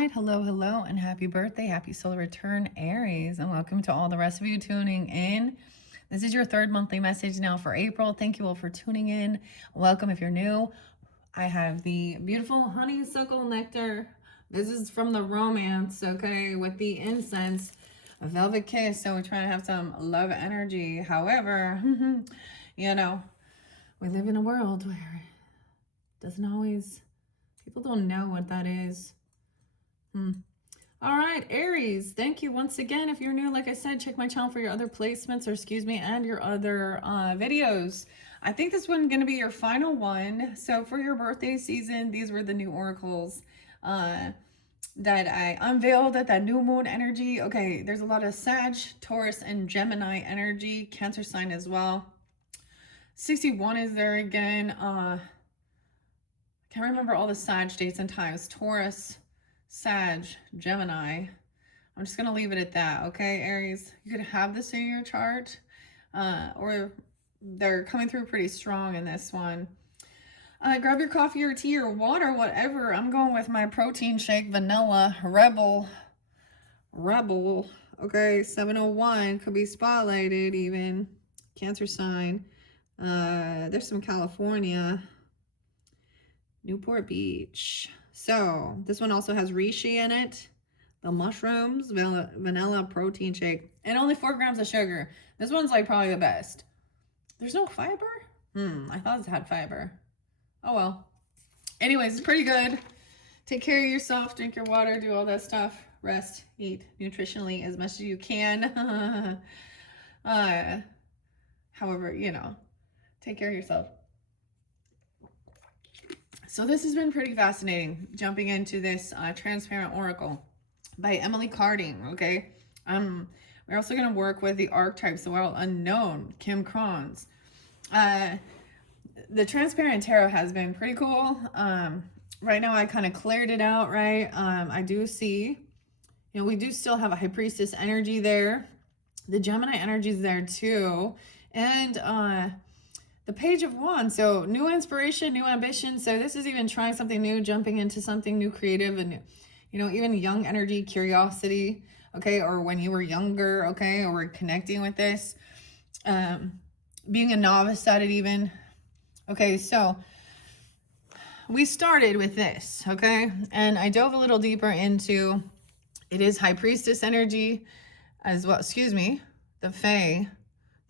right, hello, and happy birthday, happy solar return, Aries, and welcome to all the rest of you tuning in. This is your third monthly message now for April. Thank you all for tuning in. Welcome if you're new. I have the beautiful honeysuckle nectar. This is from the romance, okay, with the incense, a velvet kiss. So we're trying to have some love energy. However, you know, we live in a world where it doesn't always, people don't know what that is. All right, Aries, thank you once again. If you're new, like I said, check my channel for your other placements, or excuse me, and your other videos. I think this one's going to be your final one. So for your birthday season, these were the new oracles that I unveiled at that new moon energy. Okay, there's a lot of Sag, Taurus, and Gemini energy, Cancer sign as well. 61 is there again. I can't remember all the Sag dates and times. Taurus, Sag, Gemini. I'm just going to leave it at that, okay, Aries? You could have this in your chart, or they're coming through pretty strong in this one. Grab your coffee or tea or water, whatever. I'm going with my protein shake, vanilla, rebel. Okay, 701, could be spotlighted even. Cancer sign. There's some California. Newport Beach. So this one also has reishi in it, the mushrooms, vanilla protein shake, and only 4 grams of sugar. This one's like probably the best. There's no fiber? I thought it had fiber. Oh well. Anyways, it's pretty good. Take care of yourself, drink your water, do all that stuff. Rest, eat nutritionally as much as you can. However, you know, take care of yourself. So this has been pretty fascinating, jumping into this Transparent Oracle by Emily Carding, okay? We're also going to work with the Archetypes, the World Unknown, Kim Cron's. The Transparent Tarot has been pretty cool. Right now I kind of cleared it out, right? I do see, you know, we do still have a High Priestess energy there. The Gemini energy is there too. And the Page of Wands, so new inspiration, new ambition. So this is even trying something new, jumping into something new, creative, and, you know, even young energy, curiosity, okay, or when you were younger, okay, or we're connecting with this, being a novice at it even. Okay, so we started with this, okay, and I dove a little deeper into, it is High Priestess energy as well, excuse me, the Fae,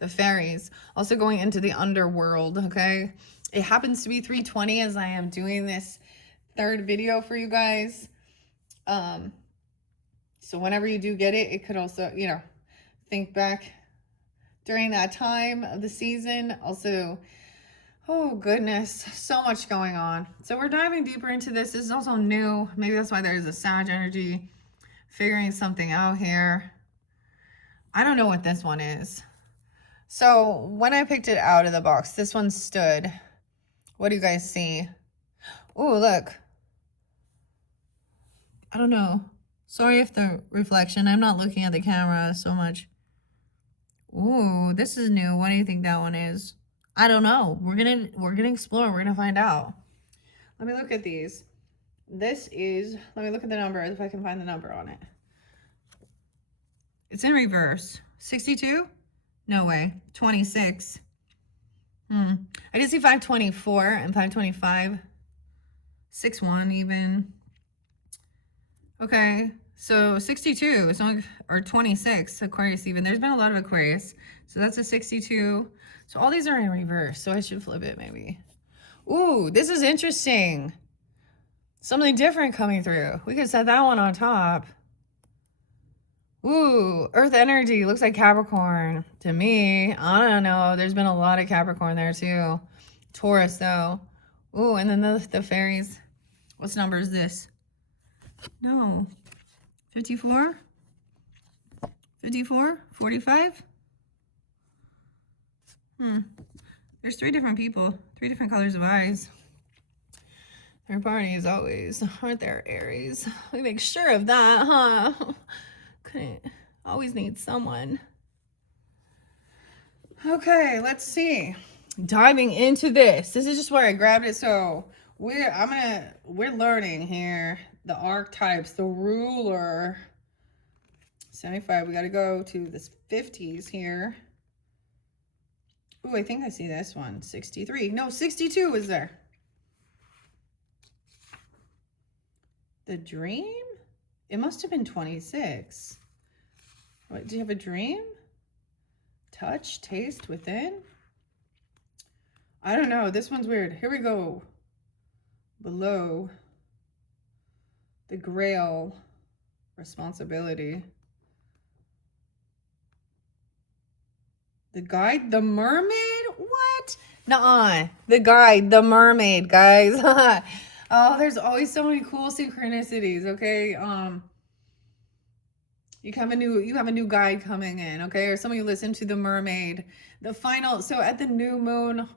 the fairies, also going into the underworld, okay? It happens to be 320 as I am doing this third video for you guys. So whenever you do get it, it could also, you know, think back during that time of the season. Also, oh goodness, so much going on. So we're diving deeper into this. This is also new. Maybe that's why there's a Sag energy, figuring something out here. I don't know what this one is. So when I picked it out of the box, this one stood. What do you guys see? Oh, look. I don't know. Sorry if the reflection, I'm not looking at the camera so much. Ooh, this is new. What do you think that one is? I don't know. We're gonna explore. We're gonna find out. Let me look at these. This is, let me look at the number if I can find the number on it. It's in reverse. 62? No way. 26. I did see 524 and 525. 61 even. Okay, so 62. It's only, or 26. Aquarius even. There's been a lot of Aquarius. So that's a 62. So all these are in reverse. So I should flip it maybe. Ooh, this is interesting. Something different coming through. We could set that one on top. Ooh, Earth energy looks like Capricorn to me. I don't know. There's been a lot of Capricorn there too. Taurus though. Ooh, and then the fairies. What's number is this? No. 54? 54? 45? There's 3 different people. 3 different colors of eyes. Third party as always. Aren't there, Aries? We make sure of that, huh? Couldn't always need someone. Okay, let's see. Diving into this. This is just where I grabbed it. So we're learning here. the archetypes, the ruler. 75, we got to go to the 50s here. Ooh, I think I see this one. 63. No, 62 is there. The dream? It must have been 26. What, do you have a dream? Touch, taste within? I don't know. This one's weird. Here we go. Below. The Grail. Responsibility. The Guide, the Mermaid? What? Nuh-uh. The Guide, the Mermaid, guys. Oh, there's always so many cool synchronicities, okay? You have a new guide coming in, okay? Or some of you listen to the Mermaid. The final, so at the new moon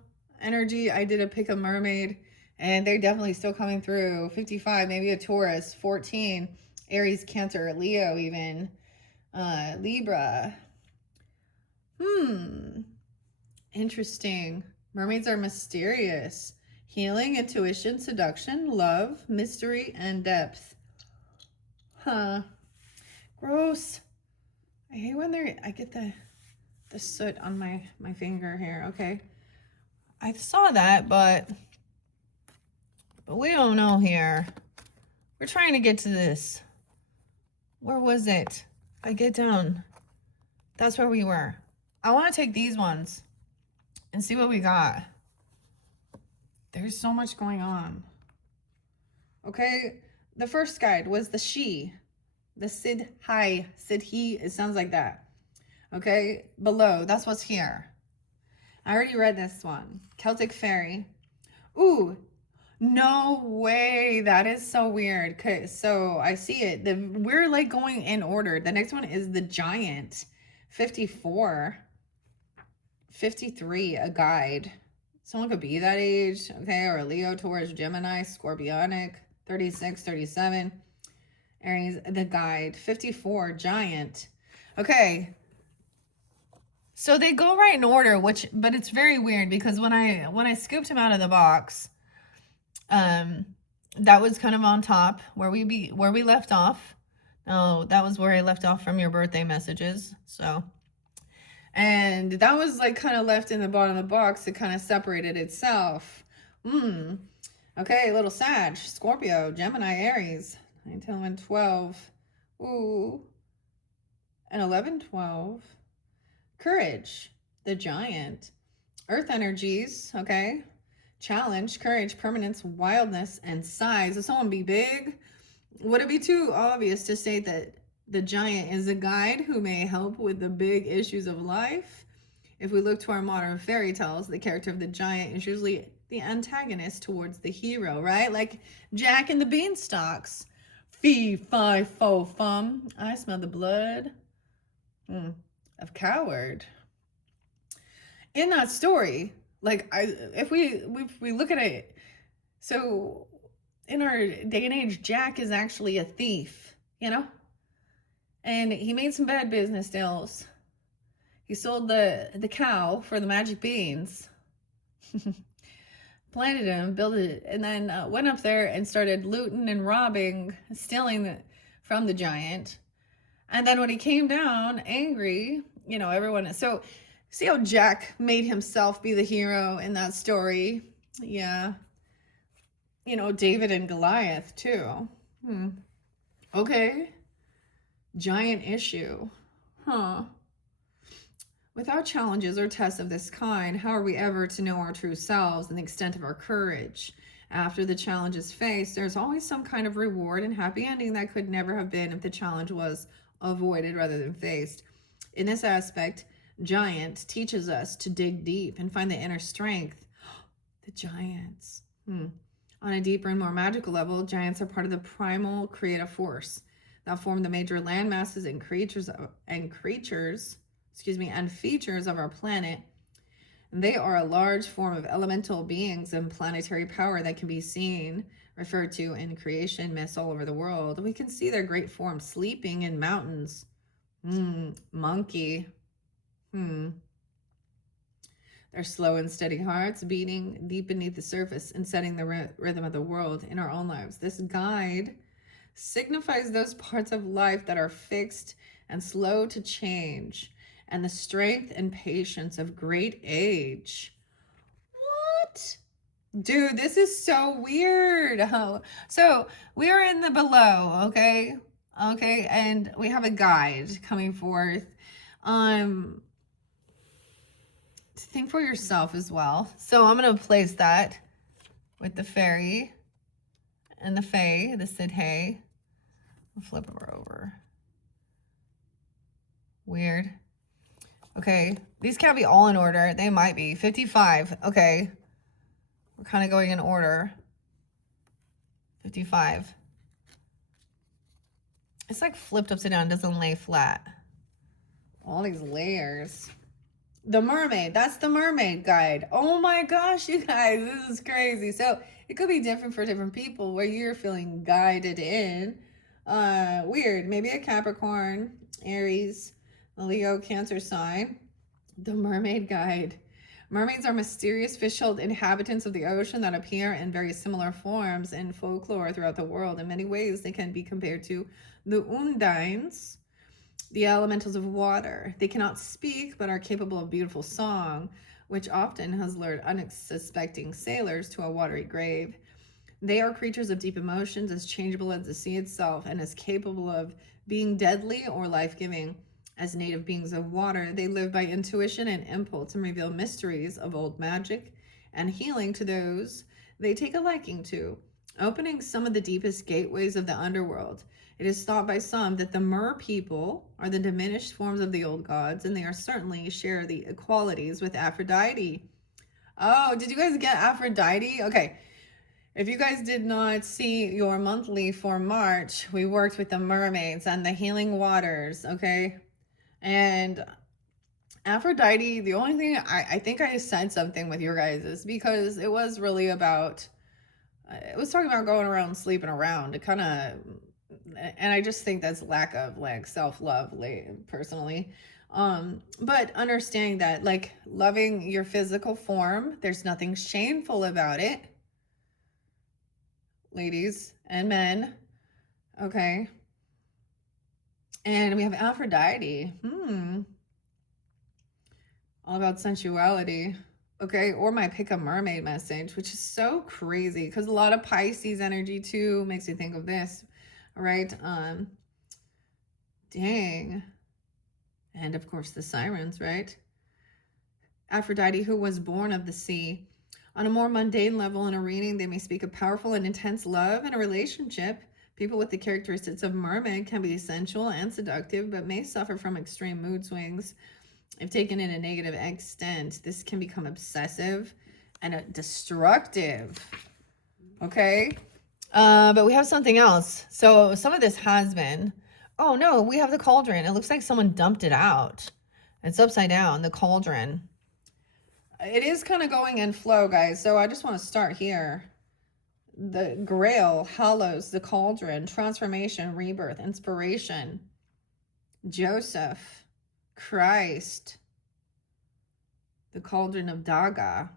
energy, I did a pick a mermaid, and they're definitely still coming through. 55, maybe a Taurus. 14, Aries, Cancer, Leo even. Libra. Interesting. Mermaids are mysterious. Healing, intuition, seduction, love, mystery, and depth. Huh. Gross. I hate when I get the soot on my finger here. Okay. I saw that, but we don't know here. We're trying to get to this. Where was it? If I get down, that's where we were. I want to take these ones and see what we got. There's so much going on. Okay. The first guide was the she. The Sid Hi, Sid He, it sounds like that. Okay, below, that's what's here. I already read this one. Celtic Fairy. Ooh, no way. That is so weird. Okay, so I see it. We're like going in order. The next one is the Giant. 54. 53, a guide. Someone could be that age, okay, or a Leo, Taurus, Gemini, Scorpionic. 36, 37. Aries, the guide. 54, Giant. Okay. So they go right in order, but it's very weird because when I scooped him out of the box, that was kind of on top where we left off. Oh, that was where I left off from your birthday messages. So, and that was like kind of left in the bottom of the box. It kind of separated itself. Okay, little Sag, Scorpio, Gemini, Aries. 9, 10, 11, 12. Ooh. And 11, 12. Courage, the Giant. Earth energies, okay? Challenge, courage, permanence, wildness, and size. If someone be big, would it be too obvious to state that the Giant is a guide who may help with the big issues of life? If we look to our modern fairy tales, the character of the Giant is usually the antagonist towards the hero, right? Like Jack and the Beanstalks. Fee, fi, fo, fum. I smell the blood of coward. In that story, like if we look at it, so in our day and age, Jack is actually a thief, you know, and he made some bad business deals. He sold the cow for the magic beans. Planted him, built it, and then went up there and started looting and robbing, stealing from the Giant. And then when he came down angry, you know, everyone. So see how Jack made himself be the hero in that story? Yeah. You know, David and Goliath too. Okay. Giant issue. Huh. Without challenges or tests of this kind, how are we ever to know our true selves and the extent of our courage? After the challenge is faced, there's always some kind of reward and happy ending that could never have been if the challenge was avoided rather than faced. In this aspect, Giant teaches us to dig deep and find the inner strength. The giants. On a deeper and more magical level, giants are part of the primal creative force that form the major land masses and features of our planet. They are a large form of elemental beings and planetary power that can be seen, referred to in creation myths all over the world. We can see their great form sleeping in mountains. Monkey. Their slow and steady hearts beating deep beneath the surface and setting the rhythm of the world in our own lives. This guide signifies those parts of life that are fixed and slow to change, and the strength and patience of great age. What? Dude, this is so weird. Oh, so we are in the below, okay? Okay, and we have a guide coming forth. Think for yourself as well. So I'm gonna place that with the fairy and the fae, the Sid Hay. I'll flip her over. Weird. Okay, these can't be all in order. They might be. 55. Okay. We're kind of going in order. 55. It's like flipped upside down, doesn't lay flat. All these layers. The mermaid. That's the mermaid guide. Oh my gosh, you guys, this is crazy. So it could be different for different people where you're feeling guided in. Weird. Maybe a Capricorn, Aries, a Leo, Cancer sign. The mermaid guide. Mermaids are mysterious fish-shelled inhabitants of the ocean that appear in very similar forms in folklore throughout the world. In many ways, they can be compared to the undines, the elementals of water. They cannot speak, but are capable of beautiful song, which often has lured unsuspecting sailors to a watery grave. They are creatures of deep emotions, as changeable as the sea itself, and as capable of being deadly or life-giving. As native beings of water, they live by intuition and impulse and reveal mysteries of old magic and healing to those they take a liking to, opening some of the deepest gateways of the underworld. It is thought by some that the mer people are the diminished forms of the old gods, and they are certainly share the equalities with Aphrodite. Oh, did you guys get Aphrodite? Okay. If you guys did not see your monthly for March, we worked with the mermaids and the healing waters, okay? And Aphrodite, the only thing I think I said something with your guys is because it was really about, it was talking about going around sleeping around. It kind of, and I just think that's lack of like self-love, personally. But understanding that like loving your physical form, there's nothing shameful about it, ladies and men, okay? And we have Aphrodite. All about sensuality. Okay, or my pick a mermaid message, which is so crazy because a lot of Pisces energy too makes me think of this. All right. Dang. And of course the sirens, right? Aphrodite, who was born of the sea. On a more mundane level in a reading, they may speak of powerful and intense love in a relationship. People with the characteristics of mermaid can be sensual and seductive, but may suffer from extreme mood swings. If taken in a negative extent, this can become obsessive and destructive. Okay? But we have something else. So some of this has been, oh no, we have the cauldron. It looks like someone dumped it out. It's upside down, the cauldron. It is kind of going in flow, guys. So I just want to start here. The Grail, Hallows, the cauldron, transformation, rebirth, inspiration, Joseph, Christ, the cauldron of Daga,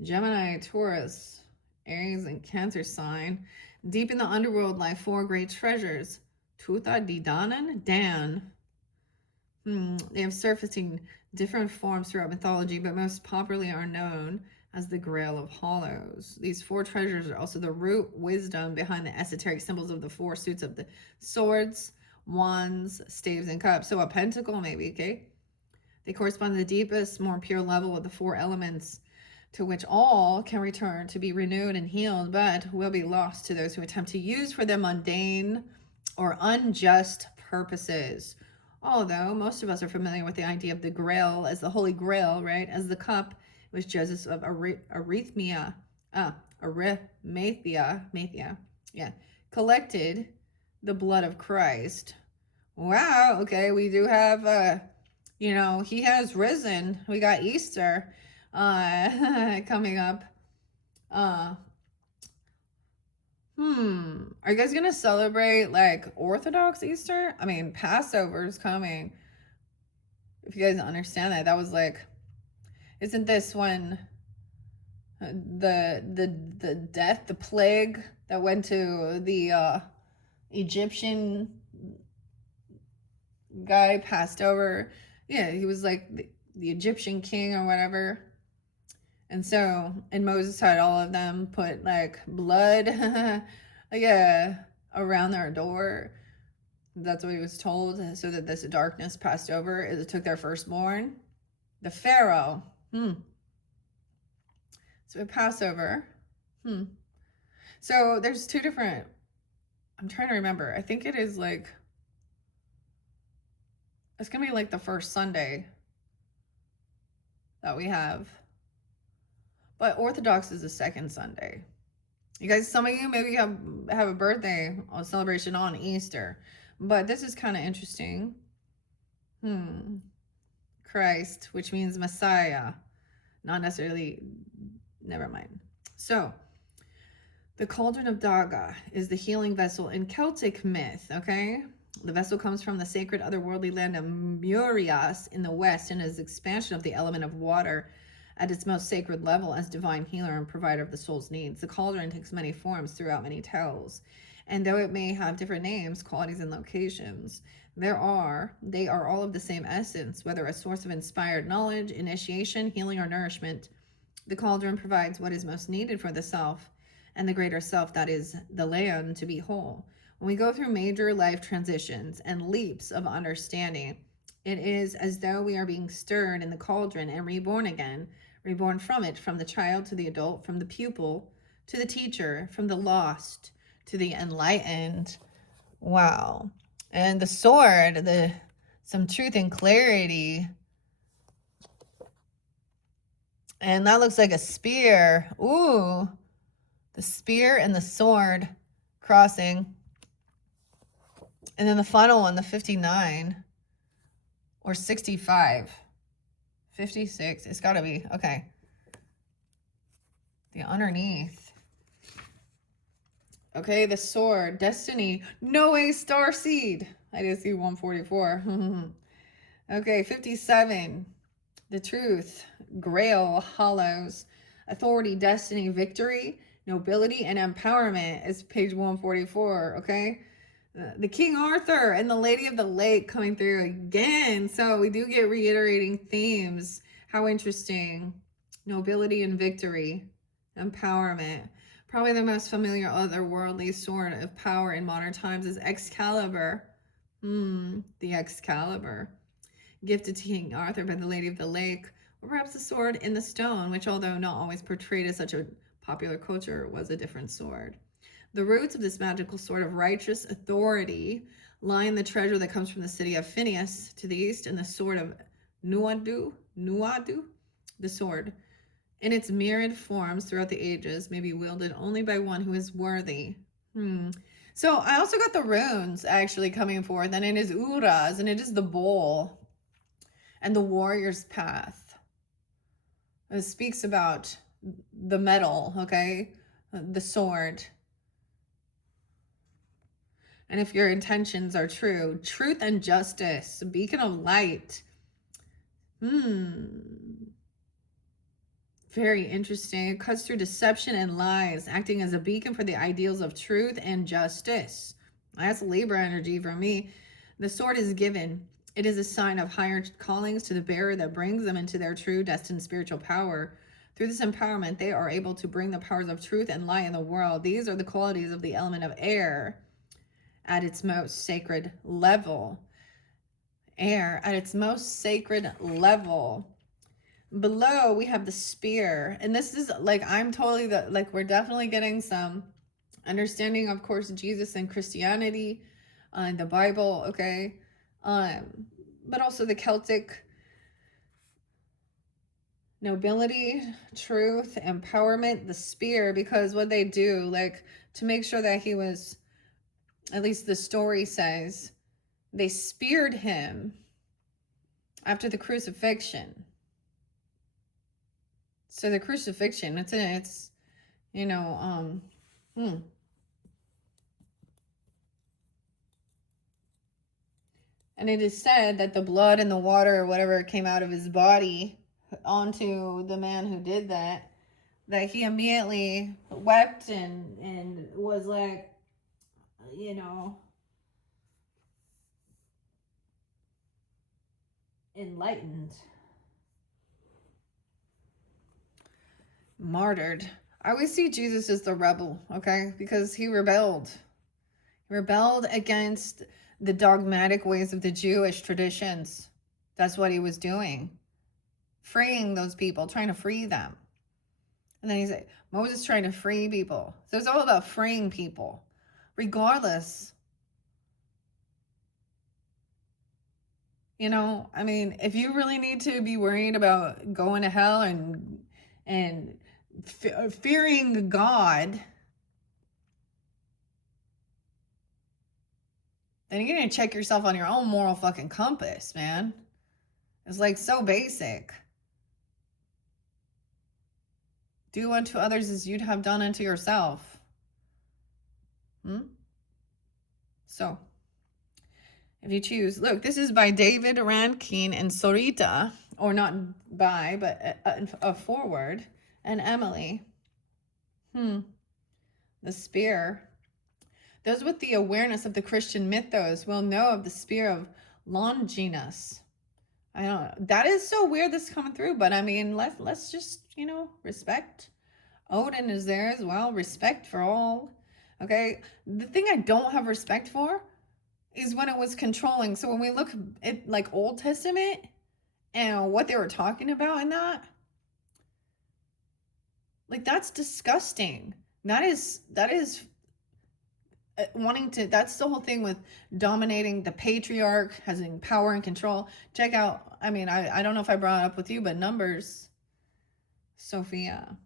Gemini, Taurus, Aries, and Cancer sign. Deep in the underworld lie four great treasures. Tutha Didanan, Dan. They have surfacing different forms throughout mythology, but most popularly are known as the Grail of Hollows. These four treasures are also the root wisdom behind the esoteric symbols of the four suits of the swords, wands, staves, and cups. So a pentacle maybe, okay? They correspond to the deepest, more pure level of the four elements, to which all can return to be renewed and healed, but will be lost to those who attempt to use for their mundane or unjust purposes. Although most of us are familiar with the idea of the Grail as the Holy Grail, right? As the cup which Joseph of Arimathea, collected the blood of Christ. Wow, okay, we do have, he has risen. We got Easter coming up. Are you guys gonna celebrate like Orthodox Easter? I mean, Passover is coming. If you guys understand that, that was like, isn't this when the death, the plague that went to the Egyptian guy, passed over. Yeah, he was like the Egyptian king or whatever. And so, and Moses had all of them put like blood, yeah, around their door. That's what he was told, so that this darkness passed over. It took their firstborn, the Pharaoh. So Passover. So there's two different, I'm trying to remember. I think it is like, it's going to be like the first Sunday that we have. But Orthodox is the second Sunday. You guys, some of you maybe have a birthday or celebration on Easter. But this is kind of interesting. Christ, which means Messiah. Not necessarily, never mind. So, the cauldron of Daga is the healing vessel in Celtic myth, okay? The vessel comes from the sacred otherworldly land of Murias in the west and is expansion of the element of water at its most sacred level as divine healer and provider of the soul's needs. The cauldron takes many forms throughout many tales, and though it may have different names, qualities, and locations, they are all of the same essence, whether a source of inspired knowledge, initiation, healing, or nourishment. The cauldron provides what is most needed for the self and the greater self, that is the land, to be whole. When we go through major life transitions and leaps of understanding, it is as though we are being stirred in the cauldron and reborn again, reborn from it, from the child to the adult, from the pupil to the teacher, from the lost to the enlightened. Wow. And the sword, some truth and clarity. And that looks like a spear. Ooh. The spear and the sword crossing. And then the final one, the 59 or 65. 56. It's got to be. Okay. The underneath. Okay, the sword, destiny, Noah star seed. I did see 144. Okay, 57. The truth, grail, hollows, authority, destiny, victory, nobility, and empowerment is page 144. Okay, the King Arthur and the Lady of the Lake coming through again. So we do get reiterating themes. How interesting. Nobility and victory, empowerment. Probably the most familiar otherworldly sword of power in modern times is Excalibur. The Excalibur. Gifted to King Arthur by the Lady of the Lake, or perhaps the sword in the stone, which, although not always portrayed as such a popular culture, was a different sword. The roots of this magical sword of righteous authority lie in the treasure that comes from the city of Phineas to the east, and the sword of Nuadu, the sword, in its myriad forms throughout the ages, may be wielded only by one who is worthy. So I also got the runes actually coming forth, and it is Uras, and it is the bowl and the warrior's path. It speaks about the metal, okay? The sword. And if your intentions are true, truth and justice, beacon of light. Very interesting. It cuts through deception and lies, acting as a beacon for the ideals of truth and justice. That's Libra energy for me. The sword is given. It is a sign of higher callings to the bearer that brings them into their true destined spiritual power. Through this empowerment, they are able to bring the powers of truth and light in the world. These are the qualities of the element of air at its most sacred level. Air at its most sacred level. Below, we have the spear. And this is like, I'm totally we're definitely getting some understanding, of course, Jesus and Christianity, the Bible, okay? But also the Celtic nobility, truth, empowerment, the spear, because what they do, like, to make sure that he was, at least the story says, they speared him after the crucifixion. So the crucifixion, it's you know, And it is said that the blood and the water or whatever came out of his body onto the man who did that, that he immediately wept and was like, you know, enlightened. Martyred. I always see Jesus as the rebel, okay? Because he rebelled. He rebelled against the dogmatic ways of the Jewish traditions. That's what he was doing. Freeing those people, trying to free them. And then he's like, Moses trying to free people. So it's all about freeing people, regardless. You know, I mean, if you really need to be worried about going to hell and fearing God, then you're gonna check yourself on your own moral fucking compass, man. It's like so basic. Do unto others as you'd have done unto yourself. So, if you choose, look, this is by David Rankin and Sorita, or not by, but a forward, and Emily. The spear. Those with the awareness of the Christian mythos will know of the spear of Longinus. I don't know. That is so weird this coming through, but I mean, let's just, you know, respect. Odin is there as well. Respect for all. Okay. The thing I don't have respect for is when it was controlling. So when we look at like Old Testament and what they were talking about in that, like that's disgusting. That is wanting to, that's the whole thing with dominating. The patriarch having power and control. Check out, I mean, I don't know if I brought it up with you, but Numbers, Sophia.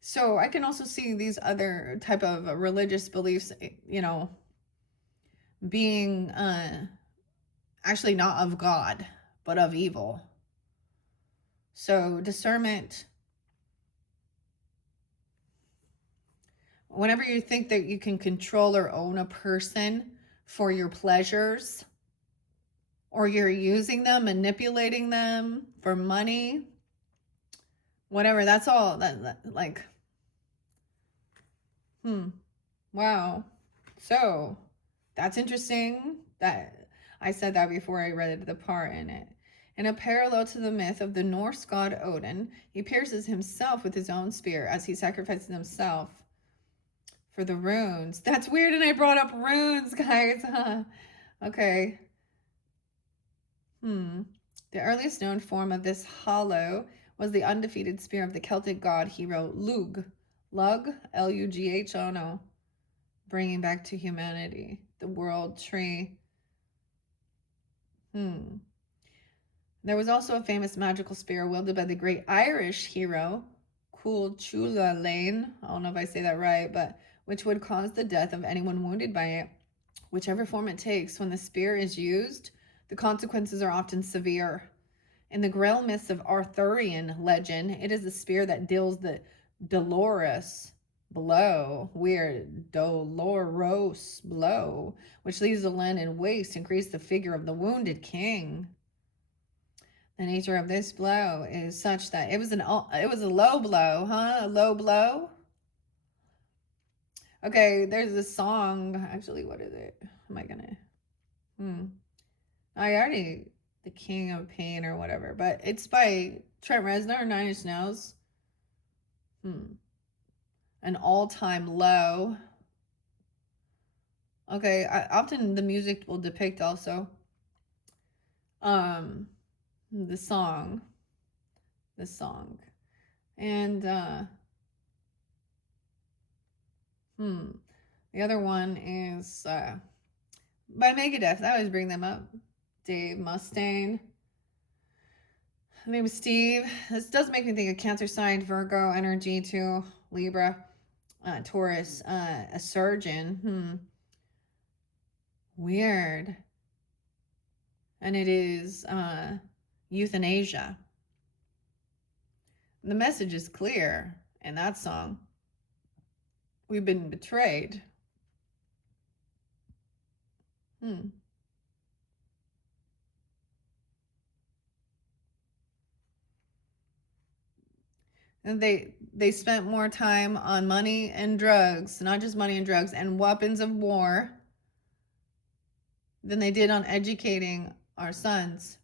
So I can also see these other type of religious beliefs, you know, being actually not of God, but of evil. So discernment, whenever you think that you can control or own a person for your pleasures, or you're using them, manipulating them for money, whatever, that's all that like, wow. So that's interesting that I said that before I read the part in it. In a parallel to the myth of the Norse god Odin, he pierces himself with his own spear as he sacrifices himself for the runes. That's weird, and I brought up runes, guys. Okay. The earliest known form of this hollow was the undefeated spear of the Celtic god hero Lugh. Lugh, L-U-G-H, oh no. Bringing back to humanity the world tree. There was also a famous magical spear wielded by the great Irish hero Cuchulainn Lane. I don't know if I say that right, but which would cause the death of anyone wounded by it. Whichever form it takes, when the spear is used, the consequences are often severe. In the Grail myths of Arthurian legend, it is the spear that deals the dolorous blow, dolorous blow, which leaves the land in waste and creates the figure of the wounded king. The nature of this blow is such that it was a low blow, huh? A low blow. Okay, there's this song. Actually, what is it? Am I gonna? I already the King of Pain or whatever, but it's by Trent Reznor, Nine Inch Nails. An all-time low. Okay, often the music will depict also the song, and the other one is by Megadeth. I always bring them up. Dave Mustaine. His name is Steve. This does make me think of Cancer sign, Virgo energy too, Libra, Taurus, a surgeon. Weird. And it is euthanasia. The message is clear in that song. We've been betrayed. And they spent more time on money and drugs, not just money and drugs, and weapons of war than they did on educating our sons.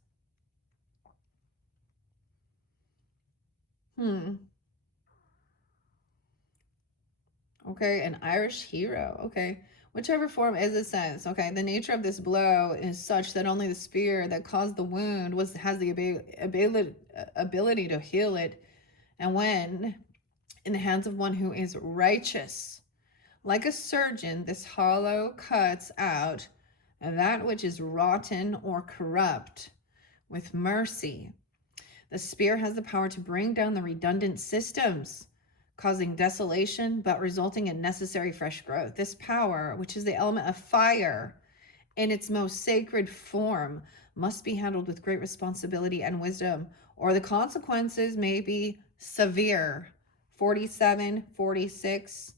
Okay, an Irish hero. Okay. Whichever form is it says. Okay, the nature of this blow is such that only the spear that caused the wound has the ability to heal it, and when in the hands of one who is righteous. Like a surgeon, this hollow cuts out that which is rotten or corrupt with mercy. The spear has the power to bring down the redundant systems, causing desolation but resulting in necessary fresh growth. This power, which is the element of fire in its most sacred form, must be handled with great responsibility and wisdom, or the consequences may be severe. 47, 46,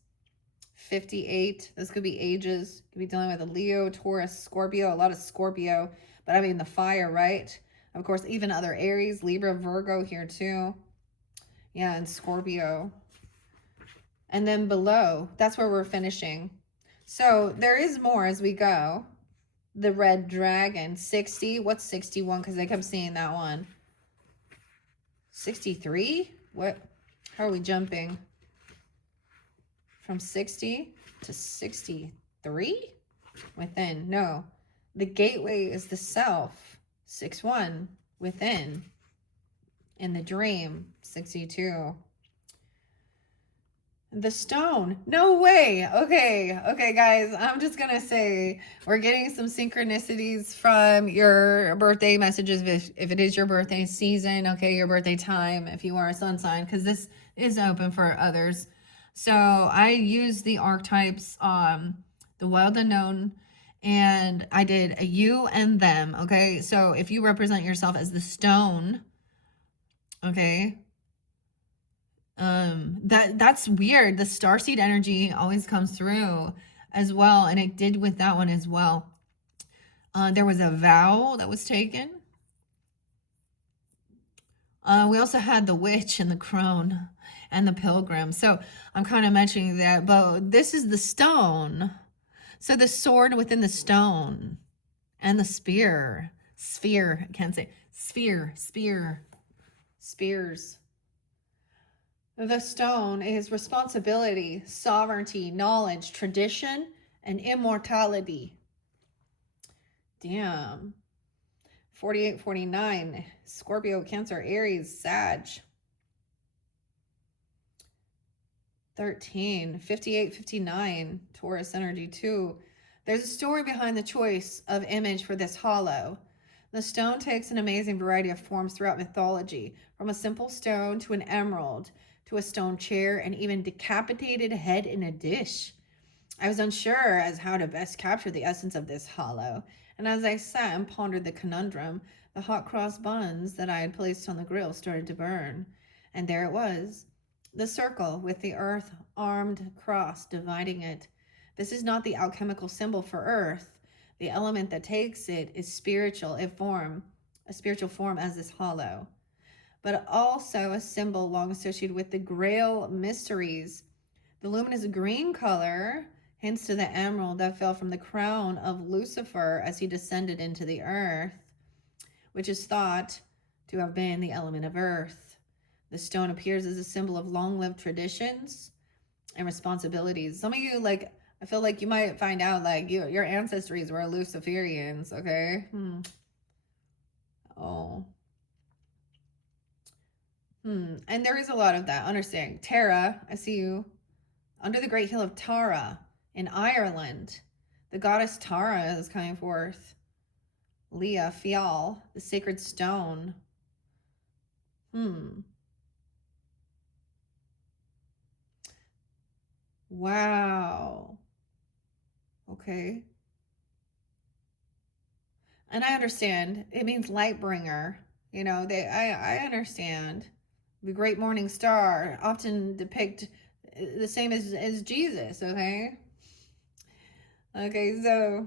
58. This could be ages. Could be dealing with a Leo, Taurus, Scorpio, a lot of Scorpio. But I mean the fire, right? Of course, even other Aries, Libra, Virgo here too. Yeah, and Scorpio. And then below, that's where we're finishing. So there is more as we go. The red dragon, 60. What's 61? Because I kept seeing that one. 63? What? How are we jumping? From 60 to 63? Within. No. The gateway is the self. 6-1. Within. In the dream. 62. The stone. No way. Okay, guys. I'm just going to say we're getting some synchronicities from your birthday messages if it is your birthday season, okay, your birthday time, if you are a sun sign, because this is open for others. So I use the archetypes, the wild unknown, and I did a you and them, okay? So if you represent yourself as the stone, okay, that's weird. The starseed energy always comes through as well, and it did with that one as well. There was a vow that was taken. We also had the witch and the crone and the pilgrim. So I'm kind of mentioning that, but this is the stone. So the sword within the stone and the spear. Sphere, I can't say. Sphere, spear, spears. The stone is responsibility, sovereignty, knowledge, tradition, and immortality. Damn. 48, 49. Scorpio, Cancer, Aries, Sag. 13. 58, 59. Taurus energy 2. There's a story behind the choice of image for this hollow. The stone takes an amazing variety of forms throughout mythology, from a simple stone to an emerald, to a stone chair, and even decapitated head in a dish. I was unsure as how to best capture the essence of this hollow, and as I sat and pondered the conundrum, the hot cross buns that I had placed on the grill started to burn. And there it was, the circle with the earth-armed cross dividing it. This is not the alchemical symbol for earth. The element that takes it is spiritual, a spiritual form as this hollow, but also a symbol long associated with the Grail mysteries. The luminous green color hints to the emerald that fell from the crown of Lucifer as he descended into the earth, which is thought to have been the element of earth. The stone appears as a symbol of long-lived traditions and responsibilities. Some of you, like, I feel like you might find out, like, your ancestries were Luciferians, okay? Oh. And there is a lot of that. Understand. Tara, I see you. Under the great hill of Tara in Ireland, the goddess Tara is coming forth. Leah, Fial, the sacred stone. Wow. Okay. And I understand. It means light bringer. You know, I understand. The great morning star often depict the same as Jesus, okay? Okay, so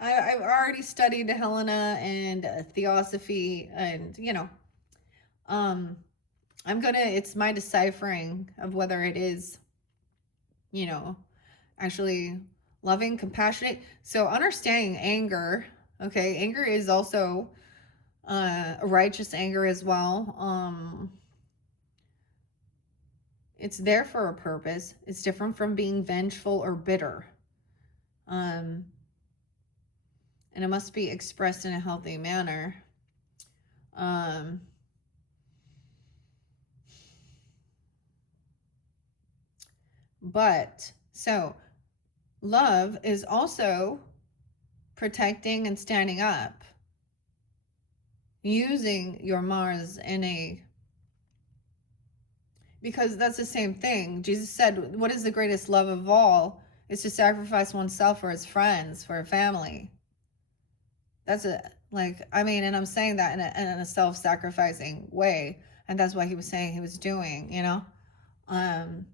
I've already studied Helena and Theosophy and, you know, it's my deciphering of whether it is, you know, actually loving, compassionate. So understanding anger, okay, anger is also a righteous anger as well. It's there for a purpose. It's different from being vengeful or bitter. And it must be expressed in a healthy manner. Um, but so love is also protecting and standing up, using your Mars in a, because that's the same thing. Jesus said, what is the greatest love of all? Is to sacrifice oneself for his friends, for a family. That's a, like, I mean, and I'm saying that in a self-sacrificing way. And that's what he was saying he was doing, you know? And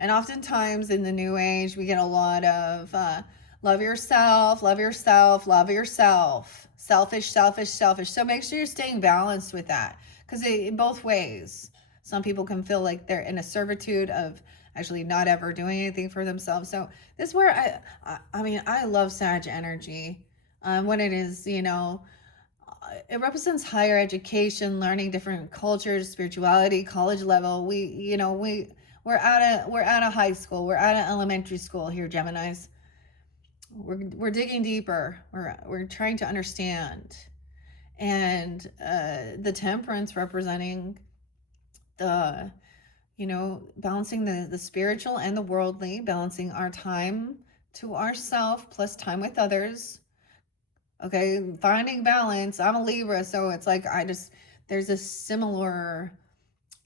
oftentimes in the new age, we get a lot of love yourself, love yourself, love yourself, selfish, selfish, selfish. So make sure you're staying balanced with that, because in both ways, some people can feel like they're in a servitude of actually not ever doing anything for themselves. So this is where I mean, I love Sag energy when it is, you know, it represents higher education, learning different cultures, spirituality, college level. We're at a high school, we're at an elementary school here, Geminis. We're digging deeper. We're trying to understand, and the Temperance representing the, you know, balancing the spiritual and the worldly, balancing our time to ourself plus time with others. Okay, finding balance. I'm a Libra, so it's like there's a similar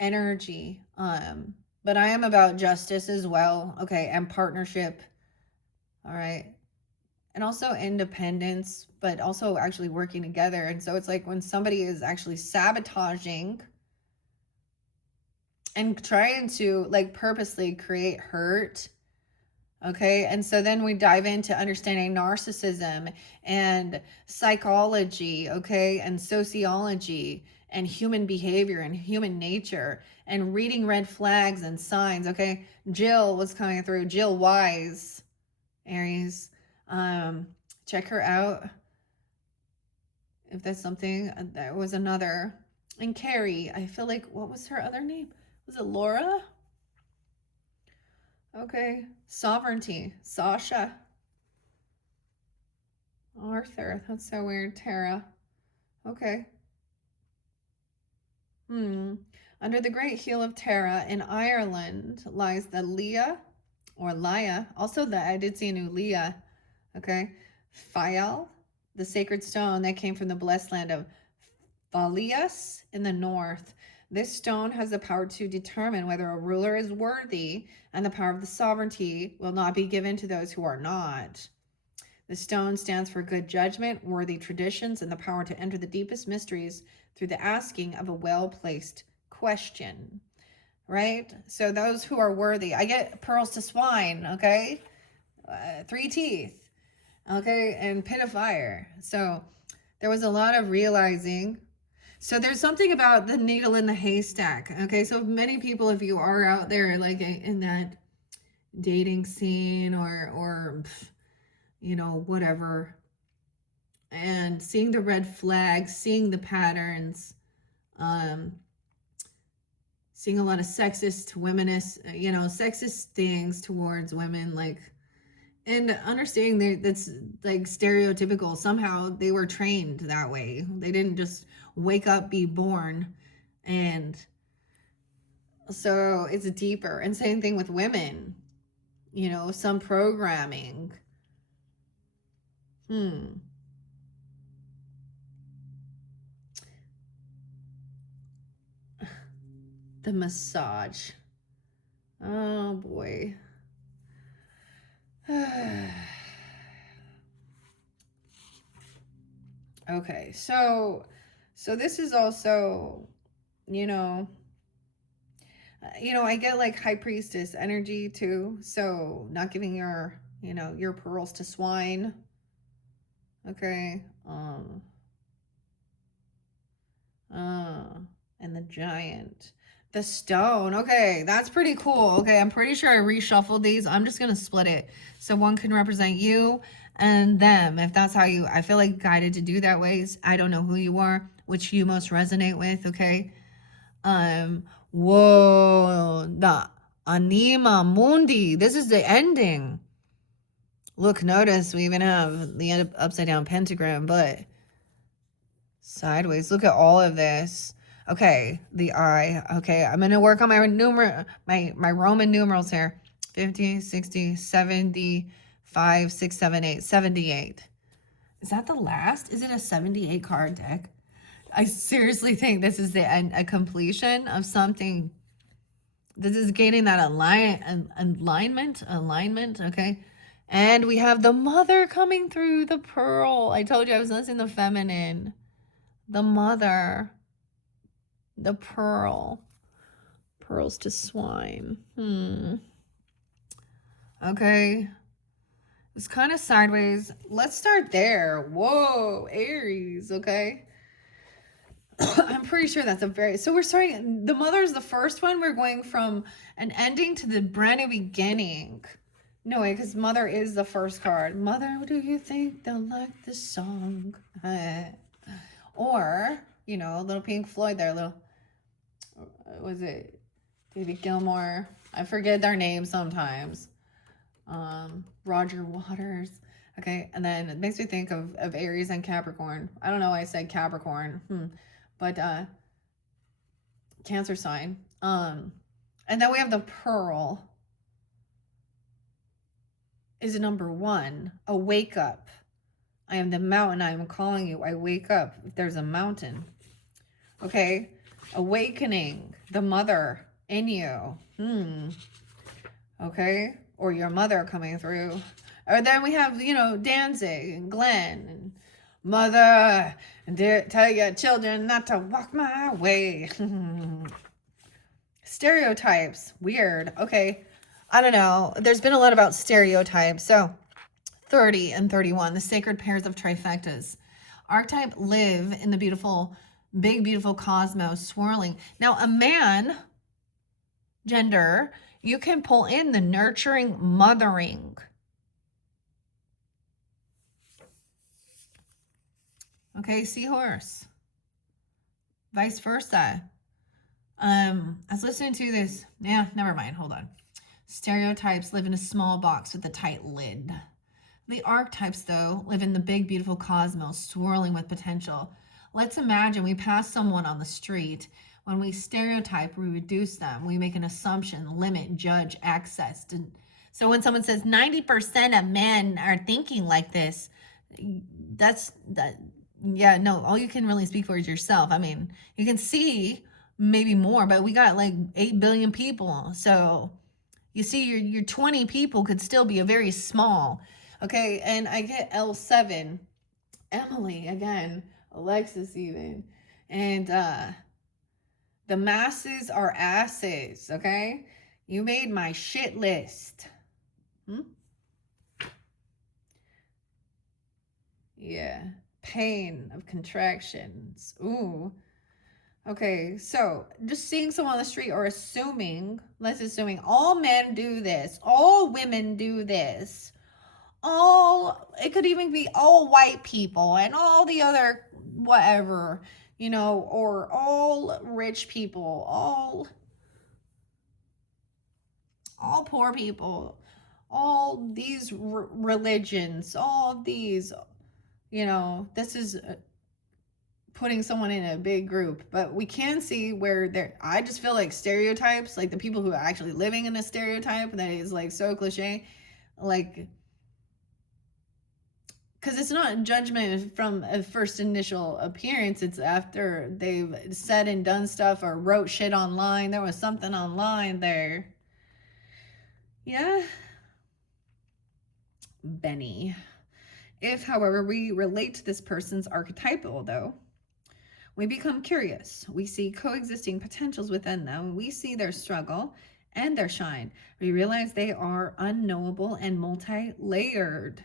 energy. But I am about justice as well. Okay, and partnership. All right. And also independence, but also actually working together. And so it's like when somebody is actually sabotaging and trying to like purposely create hurt. Okay. And so then we dive into understanding narcissism and psychology, okay, and sociology and human behavior and human nature and reading red flags and signs. Okay. Jill was coming through. Jill Wise, Aries. Check her out if that's something. That was another. And Carrie, I feel like, what was her other name? Was it Laura? Okay. Sovereignty. Sasha. Arthur. That's so weird. Tara. Okay. Under the Great Heel of Tara in Ireland lies the Leah or Leah. Also, I did see a new Leah. Okay. Fayal, the sacred stone that came from the blessed land of Valias in the north. This stone has the power to determine whether a ruler is worthy, and the power of the sovereignty will not be given to those who are not. The stone stands for good judgment, worthy traditions, and the power to enter the deepest mysteries through the asking of a well-placed question. Right? So those who are worthy. I get pearls to swine, okay? 3 teeth, okay? And pit of fire. So there was a lot of realizing. So there's something about the needle in the haystack. Okay, so many people, if you are out there like in that dating scene or you know, whatever, and seeing the red flags, seeing the patterns, seeing a lot of sexist, womanist, you know, sexist things towards women, like, and understanding that's like stereotypical. Somehow they were trained that way. They didn't just wake up, be born. And so it's deeper. And same thing with women, you know, some programming. The massage. Oh boy. Okay, so this is also, you know, I get like high priestess energy too. So not giving your, you know, your pearls to swine. Okay. and the Giant. The Stone. Okay, that's pretty cool. Okay, I'm pretty sure I reshuffled these. I'm just going to split it. So one can represent you and them. If that's how you, I feel like guided to do that ways. I don't know who you are, which you most resonate with, okay? Whoa, the Anima Mundi. This is the ending. Look, notice we even have the upside down pentagram, but sideways. Look at all of this. Okay, the eye. Okay, I'm gonna work on my my Roman numerals here. 50, 60, 75, 6, 7, 8, 78. Is that the last? Is it a 78 card deck? I seriously think this is the end, a completion of something. This is gaining that alignment, okay? And we have the mother coming through, the pearl. I told you I was listening to the feminine. The mother. The pearl. Pearls to swine. Okay. It's kind of sideways. Let's start there. Whoa, Aries, okay? I'm pretty sure that's a very, so we're starting, the mother is the first one. We're going from an ending to the brand new beginning. No way, because mother is the first card. Mother, do you think they'll like the song? Or, you know, little Pink Floyd there, little, was it David Gilmour? I forget their names sometimes. Roger Waters. Okay, and then it makes me think of Aries and Capricorn. I don't know why I said Capricorn. But Cancer sign. And then we have the pearl. Is number 1. A wake up. I am the mountain. I am calling you. I wake up. If there's a mountain. Okay. Awakening. The mother in you. Okay. Or your mother coming through. Or then we have, you know, Danzig and Glenn and mother, and tell your children not to walk my way. Stereotypes. Weird. Okay. I don't know. There's been a lot about stereotypes. So 30 and 31, the sacred pairs of trifectas. Archetype live in the beautiful, big, beautiful cosmos swirling. Now, a man, gender, you can pull in the nurturing, mothering. Okay, seahorse. Vice versa. I was listening to this. Yeah, never mind. Hold on. Stereotypes live in a small box with a tight lid. The archetypes, though, live in the big, beautiful cosmos, swirling with potential. Let's imagine we pass someone on the street. When we stereotype, we reduce them. We make an assumption, limit, judge, access. So when someone says 90% of men are thinking like this, yeah, no, all you can really speak for is yourself. I mean, you can see maybe more, but we got like 8 billion people. So you see your 20 people could still be a very small. Okay, and I get L7, Emily again, Alexis even, and the masses are asses, okay? You made my shit list. Yeah, pain of contractions. Ooh. Okay, so just seeing someone on the street or assuming, let's assuming all men do this, all women do this, it could even be all white people and all the other whatever, you know, or all rich people, all poor people, all these religions, all these, you know, this is putting someone in a big group. But we can see where I just feel like stereotypes, like the people who are actually living in a stereotype that is like so cliche, like, because it's not judgment from a first initial appearance. It's after they've said and done stuff or wrote shit online. There was something online there. Yeah. Benny. If, however, we relate to this person's archetypal, though, we become curious. We see coexisting potentials within them. We see their struggle and their shine. We realize they are unknowable and multi-layered.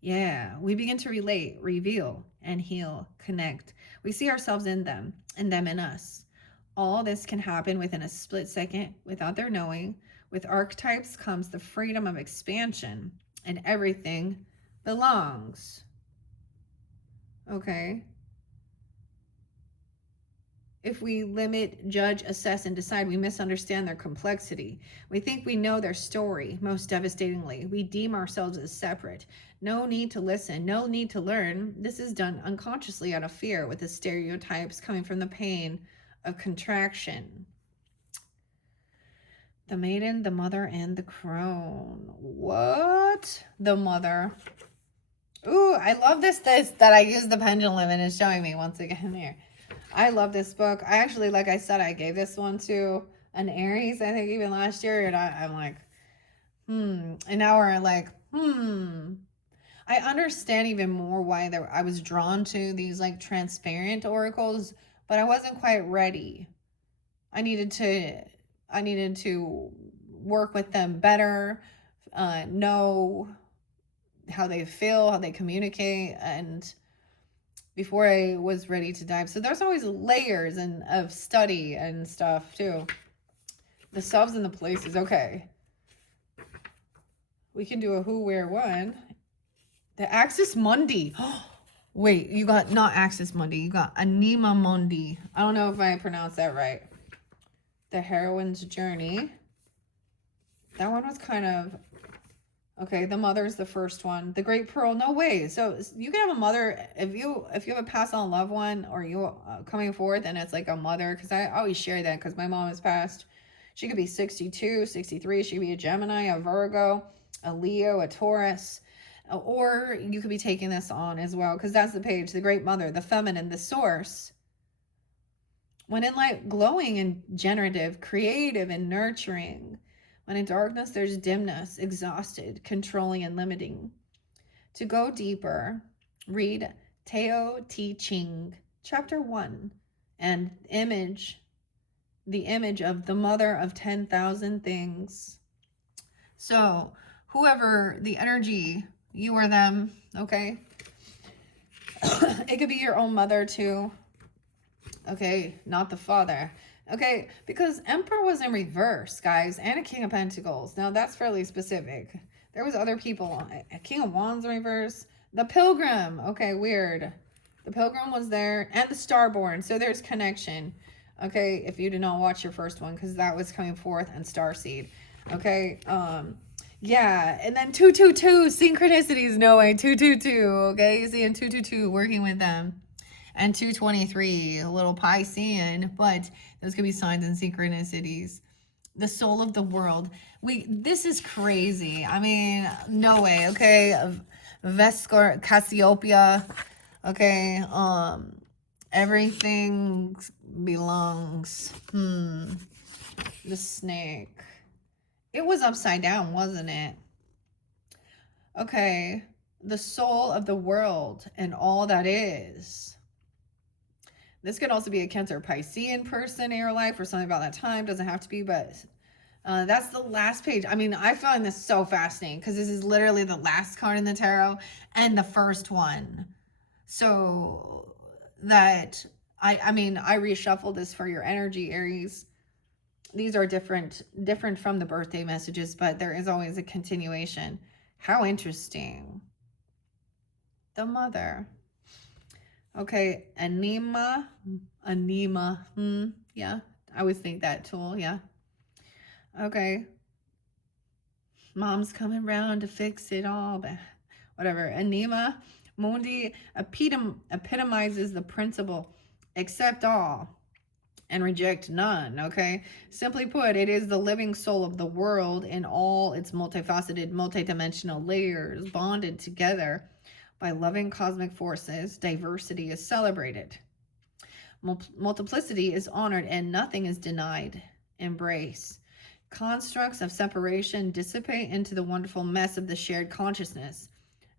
Yeah, we begin to relate, reveal, and heal, connect. We see ourselves in them in us. All this can happen within a split second without their knowing. With archetypes comes the freedom of expansion, and everything belongs. Okay? If we limit, judge, assess, and decide, we misunderstand their complexity. We think we know their story, most devastatingly. We deem ourselves as separate. No need to listen, no need to learn. This is done unconsciously out of fear, with the stereotypes coming from the pain of contraction. The maiden, the mother, and the crone. What? The mother. Ooh, I love this that I used the pendulum and it's showing me once again here. I love this book. I actually, like I said, I gave this one to an Aries, I think even last year. And I'm like, And now we're like, I understand even more why I was drawn to these like transparent oracles, but I wasn't quite ready. I needed to work with them better, know how they feel, how they communicate, and before I was ready to dive. So there's always layers of study and stuff too. The selves and the places. Okay. We can do a who, where, when. The Axis Mundi. Wait, you got not Axis Mundi. You got Anima Mundi. I don't know if I pronounced that right. The Heroine's Journey. That one was kind of... Okay, the mother's the first one. The Great Pearl, no way. So you can have a mother, if you have a passed on loved one, or you coming forth and it's like a mother, because I always share that because my mom has passed. She could be 62, 63. She could be a Gemini, a Virgo, a Leo, a Taurus. Or you could be taking this on as well, because that's the page, the Great Mother, the feminine, the source. When in light, glowing and generative, creative and nurturing. When in darkness, there's dimness, exhausted, controlling, and limiting. To go deeper, read Tao Te Ching, Chapter 1, and the image of the mother of 10,000 things. So, whoever the energy, you or them, okay? It could be your own mother too. Okay, not the father. Okay, because Emperor was in reverse, guys, and a King of Pentacles. Now, that's fairly specific. There was other people. A King of Wands in reverse. The Pilgrim. Okay, weird. The Pilgrim was there. And the Starborn. So there's connection. Okay, if you did not watch your first one, because that was coming forth, and Starseed. Okay, yeah, and then 222. Synchronicities, no way. 222. Okay, you see in 222 working with them. And 223, a little Piscean, but those could be signs and synchronicities. The soul of the world. This is crazy. I mean, no way, okay? Vescar, Cassiopeia, okay? Everything belongs. The snake. It was upside down, wasn't it? Okay. The soul of the world and all that is. This could also be a Cancer Piscean person in your life or something about that time. Doesn't have to be, but that's the last page. I mean, I find this so fascinating because this is literally the last card in the tarot and the first one. So that, I mean, I reshuffled this for your energy, Aries. These are different from the birthday messages, but there is always a continuation. How interesting. The mother. Okay, anima, yeah, I would think that tool, yeah. Okay, mom's coming round to fix it all, but whatever. Anima mundi epitomizes the principle, accept all and reject none, okay? Simply put, it is the living soul of the world in all its multifaceted, multidimensional layers, bonded together by loving cosmic forces. Diversity is celebrated. Multiplicity is honored and nothing is denied. Embrace. Constructs of separation dissipate into the wonderful mess of the shared consciousness.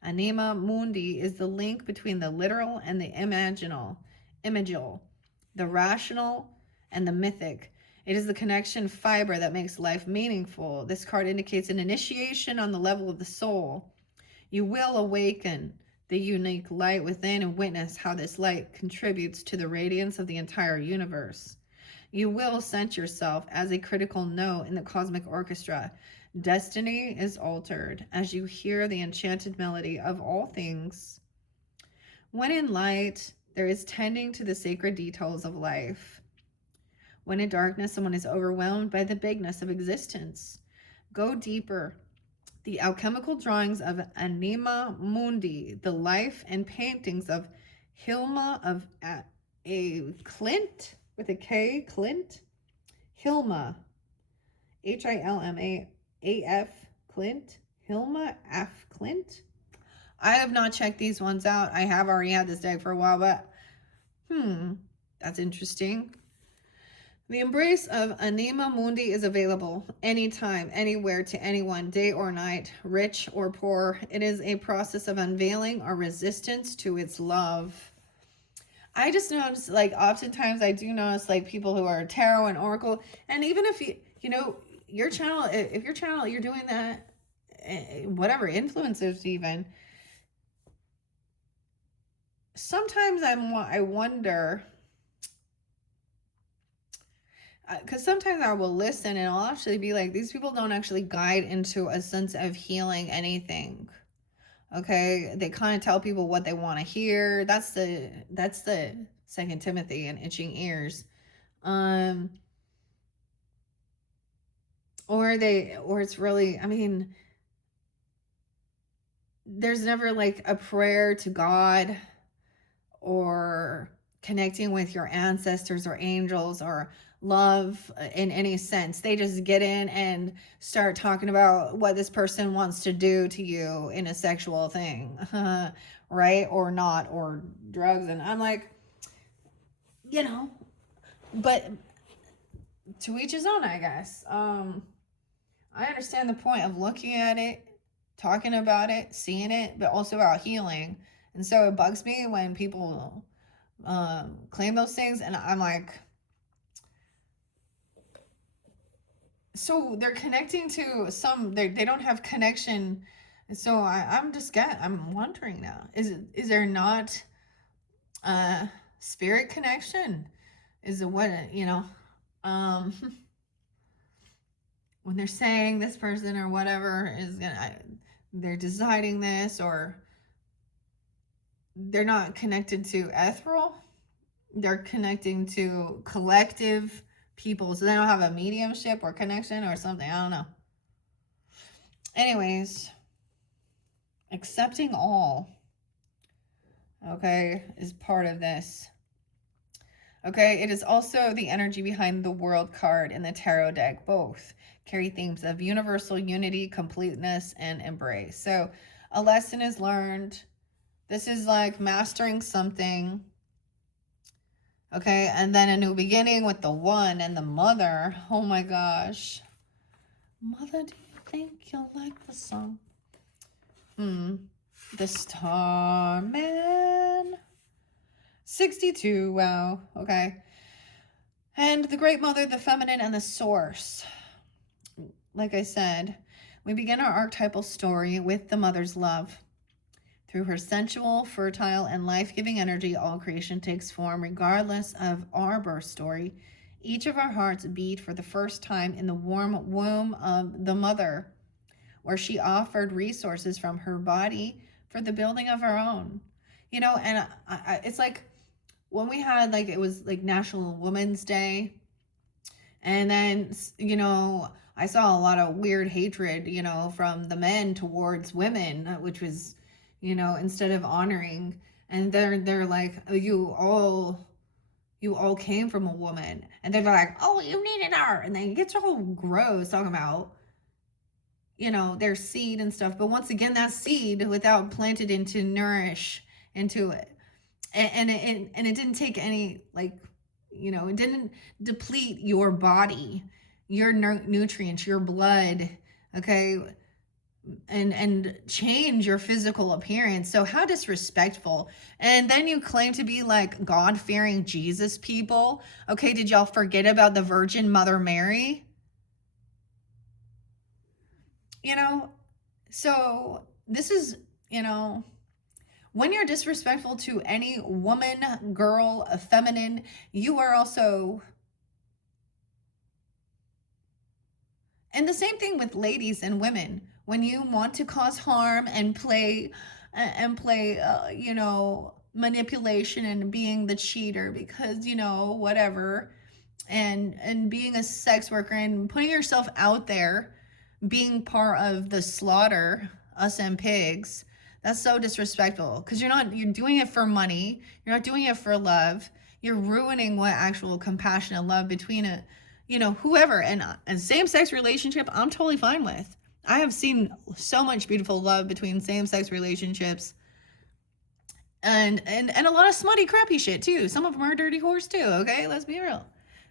Anima mundi is the link between the literal and the imaginal, the rational and the mythic. It is the connection fiber that makes life meaningful. This card indicates an initiation on the level of the soul. You will awaken the unique light within and witness how this light contributes to the radiance of the entire universe. You will sense yourself as a critical note in the cosmic orchestra. Destiny is altered as you hear the enchanted melody of all things. When in light, there is tending to the sacred details of life. When in darkness, someone is overwhelmed by the bigness of existence. Go deeper. The alchemical drawings of Anima Mundi, the life and paintings of Hilma of a Clint with a K, Clint, Hilma, Hilmaaf, Clint, Hilma F. Clint. I have not checked these ones out. I have already had this deck for a while, but that's interesting. The embrace of Anima Mundi is available anytime, anywhere, to anyone, day or night, rich or poor. It is a process of unveiling our resistance to its love. I just notice, like, oftentimes I do notice, like, people who are tarot and oracle, and even if you know, your channel, if your channel, you're doing that, whatever, influencers even, sometimes I wonder, because sometimes I will listen and I'll actually be like, these people don't actually guide into a sense of healing anything. Okay, they kind of tell people what they want to hear. That's the Second Timothy and itching ears. Or it's really, I mean, there's never like a prayer to God or connecting with your ancestors or angels or love in any sense. They just get in and start talking about what this person wants to do to you in a sexual thing, right? Or not, or drugs. And I'm like, you know, but to each his own, I guess. I understand the point of looking at it, talking about it, seeing it, but also about healing. And so it bugs me when people claim those things, and I'm like, so they're connecting to some, they don't have connection. So I'm wondering now, is there not spirit connection? Is it what, when they're saying this person or whatever is gonna, they're deciding this, or they're not connected to ethereal, they're connecting to collective people, so they don't have a mediumship or connection or something. I don't know. Anyways, accepting all, okay, is part of this. Okay, it is also the energy behind the World card in the tarot deck. Both carry themes of universal unity, completeness, and embrace. So a lesson is learned. This is like mastering something. Okay, and then a new beginning with the one and the mother. Oh my gosh. Mother, do you think you'll like the song? The Starman. 62, wow, okay. And the Great Mother, the Feminine, and the Source. Like I said, we begin our archetypal story with the mother's love. Through her sensual, fertile, and life-giving energy, all creation takes form, regardless of our birth story. Each of our hearts beat for the first time in the warm womb of the mother, where she offered resources from her body for the building of our own. You know, and it's like when we had, like, it was like National Women's Day, and then, you know, I saw a lot of weird hatred, you know, from the men towards women, which was, you know, instead of honoring. And they're like, oh, you all came from a woman, and they're like, oh, you needed her, and then it gets all gross talking about, you know, their seed and stuff. But once again, that seed, without planted into nourish into it, and it didn't take any, like, you know, it didn't deplete your body, your nutrients, your blood, okay, and change your physical appearance. So how disrespectful. And then you claim to be like God-fearing Jesus people. Okay, did y'all forget about the Virgin Mother Mary? You know, so this is, you know, when you're disrespectful to any woman, girl, feminine, you are also And the same thing with ladies and women. When you want to cause harm and play, manipulation and being the cheater because, whatever, and being a sex worker and putting yourself out there, being part of the slaughter, us and pigs, that's so disrespectful because you're doing it for money. You're not doing it for love. You're ruining what actual compassion and love between a, whoever, and same-sex relationship, I'm totally fine with. I have seen so much beautiful love between same-sex relationships, and a lot of smutty, crappy shit too. Some of them are dirty whores too. Okay, let's be real.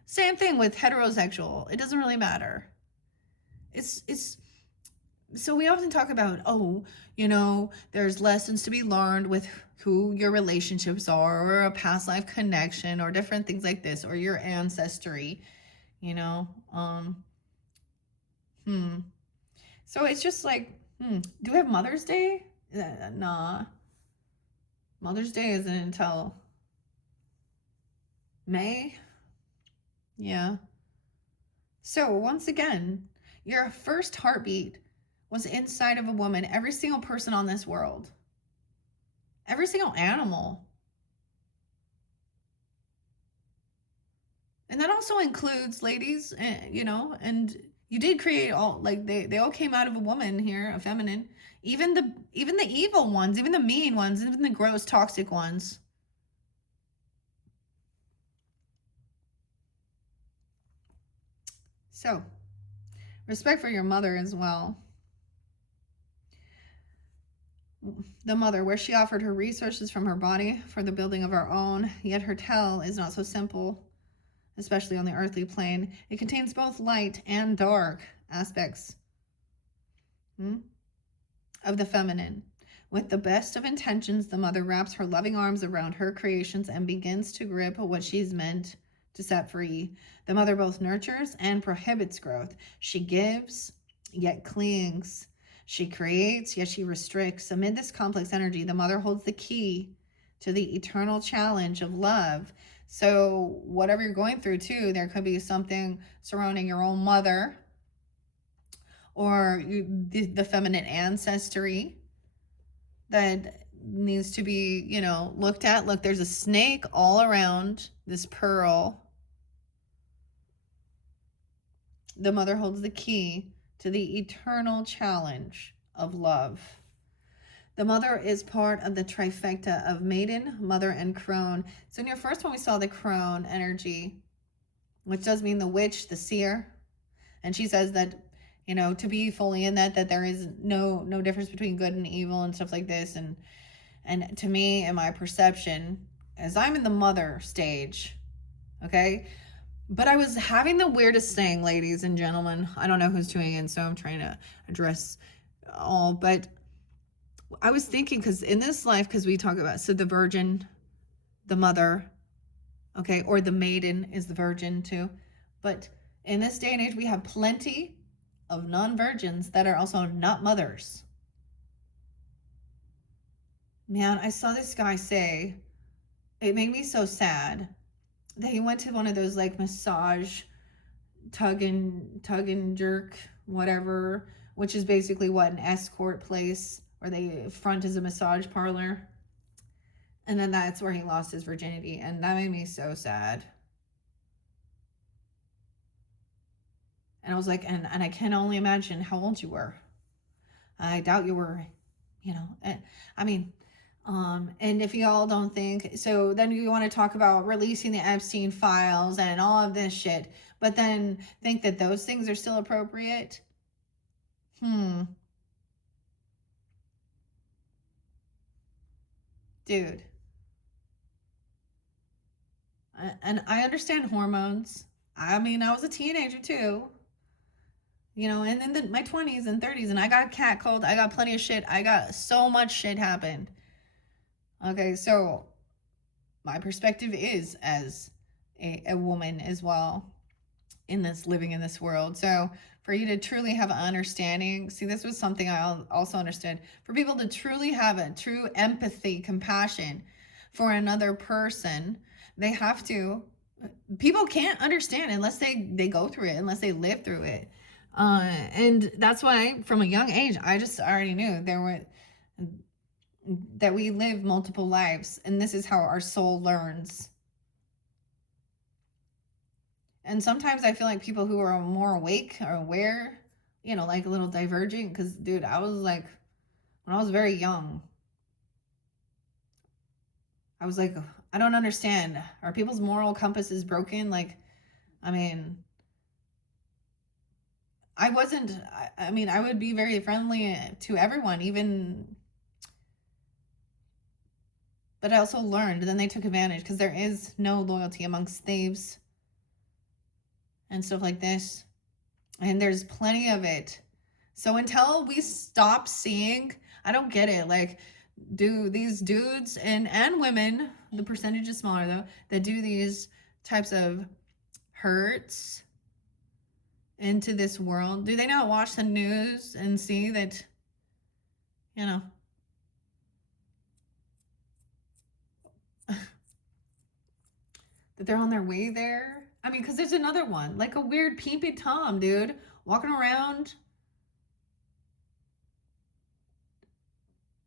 Same thing with heterosexual. It doesn't really matter. It's so we often talk about, there's lessons to be learned with who your relationships are, or a past life connection, or different things like this, or your ancestry, you know. So it's just like, do we have Mother's Day? Nah. Mother's Day isn't until May. Yeah. So once again, your first heartbeat was inside of a woman. Every single person on this world, every single animal. And that also includes ladies, and you did create all, like, they all came out of a woman here, a feminine. Even the evil ones, even the mean ones, even the gross, toxic ones. So, respect for your mother as well. The mother, where she offered her resources from her body for the building of our own, yet her tale is not so simple, especially on the earthly plane. It contains both light and dark aspects of the feminine. With the best of intentions, the mother wraps her loving arms around her creations and begins to grip what she's meant to set free. The mother both nurtures and prohibits growth. She gives, yet clings. She creates, yet she restricts. Amid this complex energy, the mother holds the key to the eternal challenge of love. So whatever you're going through too, there could be something surrounding your own mother, or the feminine ancestry that needs to be, looked at. Look, there's a snake all around this pearl. The mother holds the key to the eternal challenge of love. The mother is part of the trifecta of maiden, mother, and crone. So in your first one, we saw the crone energy, which does mean the witch, the seer. And she says that, to be fully in that there is no difference between good and evil and stuff like this. And to me, in my perception, as I'm in the mother stage, okay? But I was having the weirdest thing, ladies and gentlemen. I don't know who's tuning in, so I'm trying to address all. But I was thinking, because in this life, because we talk about, so the virgin, the mother, okay, or the maiden is the virgin too. But in this day and age, we have plenty of non-virgins that are also not mothers. Man, I saw this guy say, it made me so sad, that he went to one of those like massage tug and jerk, whatever, which is basically what, an escort place where they front as a massage parlor. And then that's where he lost his virginity. And that made me so sad. And I was like, and I can only imagine how old you were. I doubt you were, I mean, and if y'all don't think, so then you want to talk about releasing the Epstein files and all of this shit, but then think that those things are still appropriate? Dude. And I understand hormones. I mean, I was a teenager too. And in my 20s and 30s, and I got catcalled. I got plenty of shit. I got so much shit happened. Okay, so my perspective is as a woman as well, living in this world. So for you to truly have an understanding, see, this was something I also understood. For people to truly have a true empathy, compassion for another person, they have to, people can't understand unless they go through it, unless they live through it. And that's why from a young age, I just already knew that we live multiple lives, and this is how our soul learns. And sometimes I feel like people who are more awake or aware, you know, like a little diverging, because dude, I was like, when I was very young, I was like, I don't understand. Are people's moral compasses broken? Like, I mean, I wasn't, I mean, I would be very friendly to everyone, even, but I also learned, then they took advantage because there is no loyalty amongst thieves and stuff like this. And there's plenty of it. So until we stop seeing, I don't get it. Like, do these dudes and women, the percentage is smaller though, that do these types of hurts into this world, do they not watch the news and see that, you know, that they're on their way there? I mean, because there's another one, like a weird peepee Tom, dude, walking around,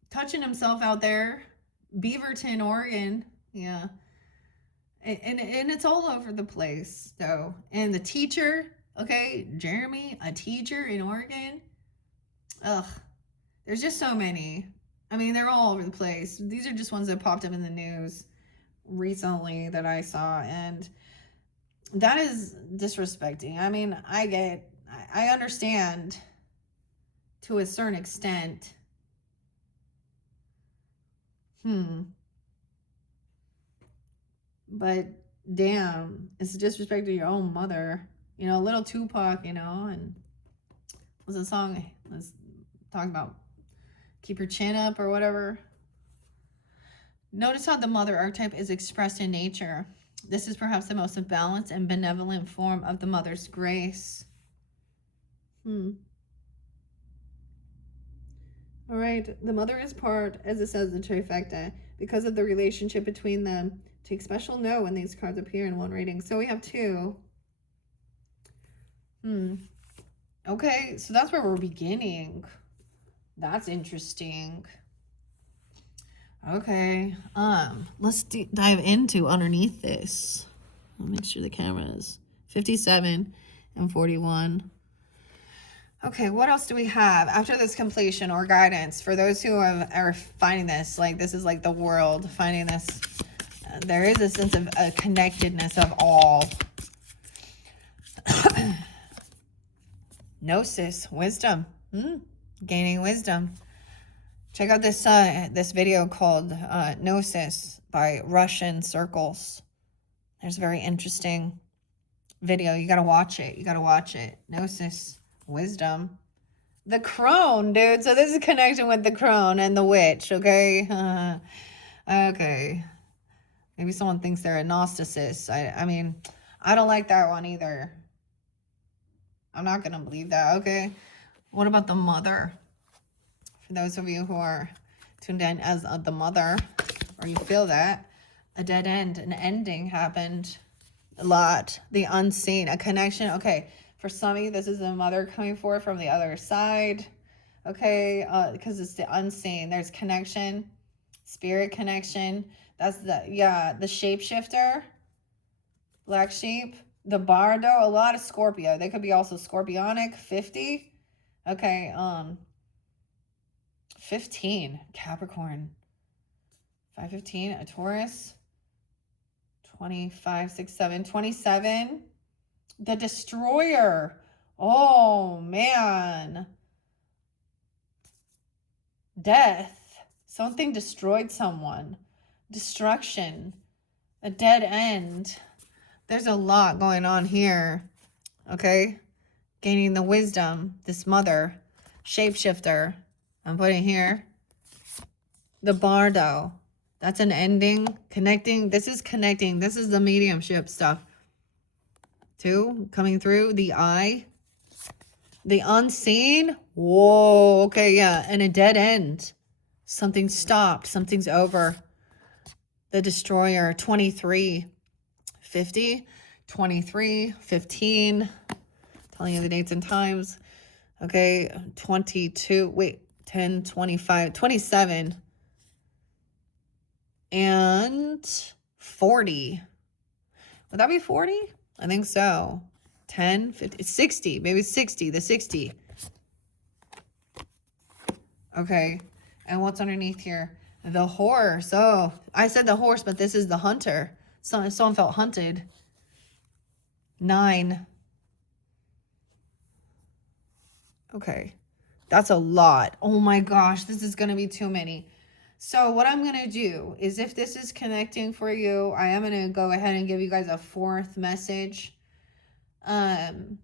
touching himself out there, Beaverton, Oregon. Yeah. And it's all over the place, though. And the teacher, okay, Jeremy, a teacher in Oregon. Ugh, there's just so many. I mean, they're all over the place. These are just ones that popped up in the news recently that I saw, and that is disrespecting. I mean, I understand to a certain extent. But damn, it's disrespect to your own mother. You know, little Tupac, you know, and what's the song? Let's talk about keep your chin up or whatever. Notice how the mother archetype is expressed in nature. This is perhaps the most balanced and benevolent form of the mother's grace. All right, the mother is part, as it says in trifecta, because of the relationship between them. Take special note when these cards appear in one reading. So we have two. Okay, so that's where we're beginning. That's interesting. Okay, let's dive into underneath this. I'll make sure the camera is 57 and 41. Okay, what else do we have after this completion or guidance for those who are finding this? Like, this is like the world finding this. There is a sense of a connectedness of all. Gnosis, wisdom, gaining wisdom. Check out this this video called Gnosis by Russian Circles. There's a very interesting video. You gotta watch it. You gotta watch it. Gnosis, wisdom. The crone, dude. So this is connecting with the crone and the witch, okay? Okay. Maybe someone thinks they're a Gnosticist. I mean, I don't like that one either. I'm not going to believe that, okay? What about the mother? For those of you who are tuned in as the mother, or you feel that, a dead end, an ending happened a lot. The unseen, a connection. Okay, for some of you, this is the mother coming forward from the other side, okay? Because it's the unseen. There's connection, spirit connection. That's the shapeshifter, black sheep, the bardo, a lot of Scorpio. They could be also scorpionic, 50. Okay, 15, Capricorn. 515, a Taurus. 25, 6, 7, 27. The destroyer. Oh, man. Death. Something destroyed someone. Destruction, a dead end. There's a lot going on here, okay? Gaining the wisdom, this mother, shapeshifter. I'm putting here the bardo. That's an ending, connecting. This is connecting. This is the mediumship stuff. Two, coming through, the eye, the unseen. Whoa, okay, yeah, and a dead end. Something stopped, something's over. The destroyer, 23, 50, 23, 15. Tell telling you the dates and times. Okay, 22, wait, 10, 25, 27, and 40. Would that be 40? I think so. 10, 50, 60, maybe 60, the 60. Okay, and what's underneath here? The horse. Oh, I said the horse, but this is the hunter. Someone felt hunted. 9. Okay, that's a lot. Oh my gosh, this is going to be too many. So what I'm going to do is, if this is connecting for you, I am going to go ahead and give you guys a 4th message to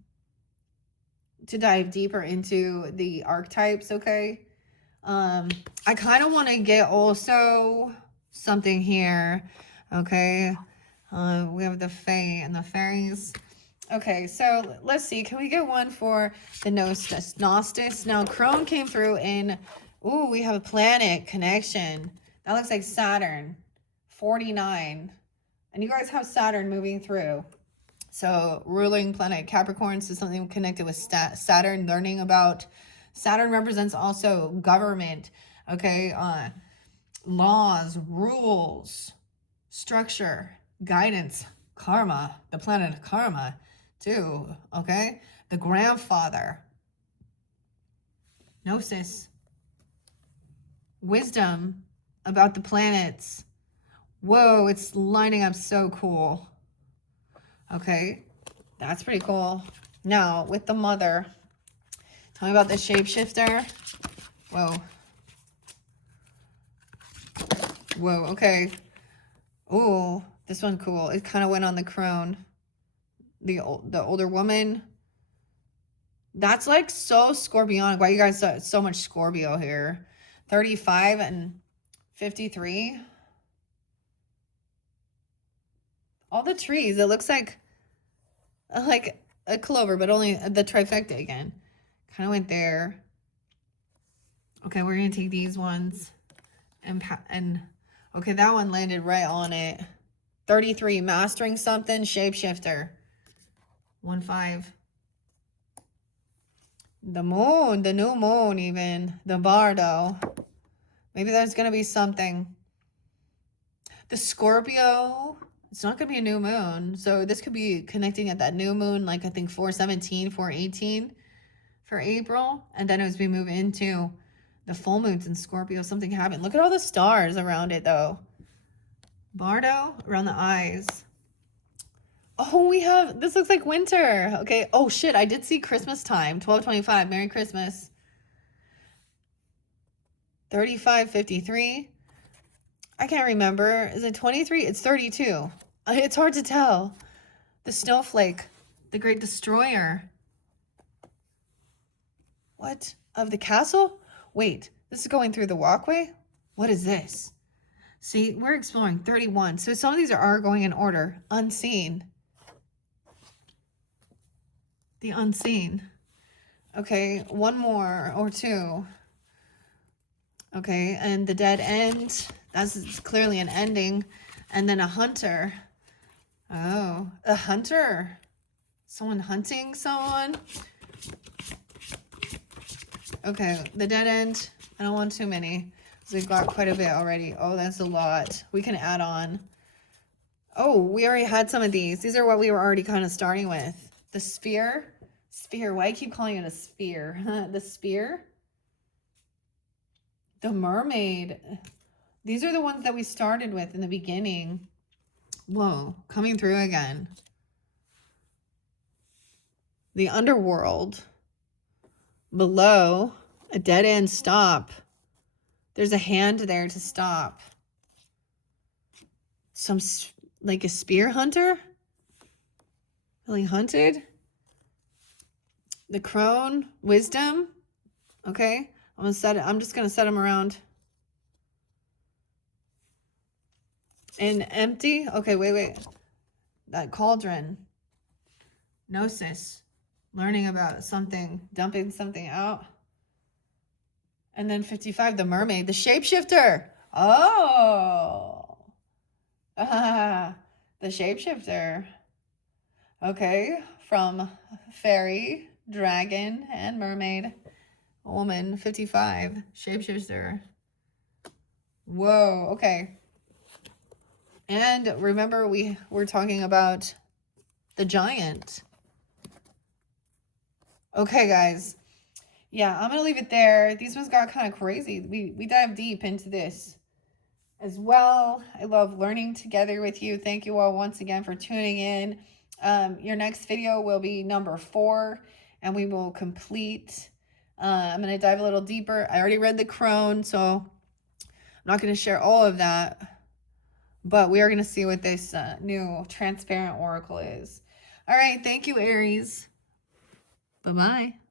dive deeper into the archetypes, okay? I kind of want to get also something here, okay? We have the Fae and the Fairies. Okay, so let's see. Can we get one for the Gnostics? Now, Crone came through in, ooh, we have a planet connection. That looks like Saturn, 49. And you guys have Saturn moving through. So, ruling planet Capricorn, so something connected with Saturn, learning about. Saturn represents also government, okay? Laws, rules, structure, guidance, karma, the planet Karma, too, okay? The grandfather, gnosis, wisdom about the planets. Whoa, it's lining up so cool. Okay, that's pretty cool. Now, with the mother, tell me about the shapeshifter. Whoa. Whoa, okay. Oh, this one's cool. It kind of went on the crone. The older woman. That's like so Scorpionic. Why you guys so much Scorpio here? 35 and 53. All the trees. It looks like a clover, but only the trifecta again. Kind of went there. Okay, we're gonna take these ones and okay, that one landed right on it. 33, mastering something, shapeshifter. 1-5. The moon, the new moon even. The bardo. Maybe there's going to be something. The Scorpio, it's not going to be a new moon. So this could be connecting at that new moon, like I think 4/17, 4/18 for April. And then as we move into the full moons in Scorpio, something happened. Look at all the stars around it though. Bardo, around the eyes. Oh, we have, this looks like winter. Okay. Oh shit, I did see Christmas time. 12/25. Merry Christmas. 35/53. I can't remember. Is it 23? It's 32. It's hard to tell. The snowflake. The great destroyer. What? Of the castle? Wait, this is going through the walkway? What is this? See, we're exploring 31. So some of these are going in order. Unseen. The unseen. Okay, one more or two. Okay, and the dead end. That's clearly an ending. And then a hunter. Oh, a hunter. Someone hunting someone. Okay, the dead end. I don't want too many. Because we've got quite a bit already. Oh, that's a lot. We can add on. Oh, we already had some of these. These are what we were already kind of starting with. The sphere. Sphere. Why do I keep calling it a sphere? The spear. The mermaid. These are the ones that we started with in the beginning. Whoa, coming through again. The underworld. Below, a dead end stop. There's a hand there to stop. Some, like a spear hunter? Really hunted? The crone, wisdom. Okay, I'm just gonna set them around. And empty. Okay, wait. That cauldron. Gnosis. Learning about something, dumping something out. And then 55, the mermaid, the shapeshifter. Oh. The shapeshifter. Okay. from fairy, dragon, and mermaid. Woman, 55. Shapeshifter. Whoa, okay. And remember, we're talking about the giant. Okay, guys. Yeah, I'm going to leave it there. These ones got kind of crazy. We dive deep into this as well. I love learning together with you. Thank you all once again for tuning in. Your next video will be number 4, and we will complete. I'm going to dive a little deeper. I already read the crone, so I'm not going to share all of that, but we are going to see what this new transparent oracle is. All right. Thank you, Aries. Bye-bye.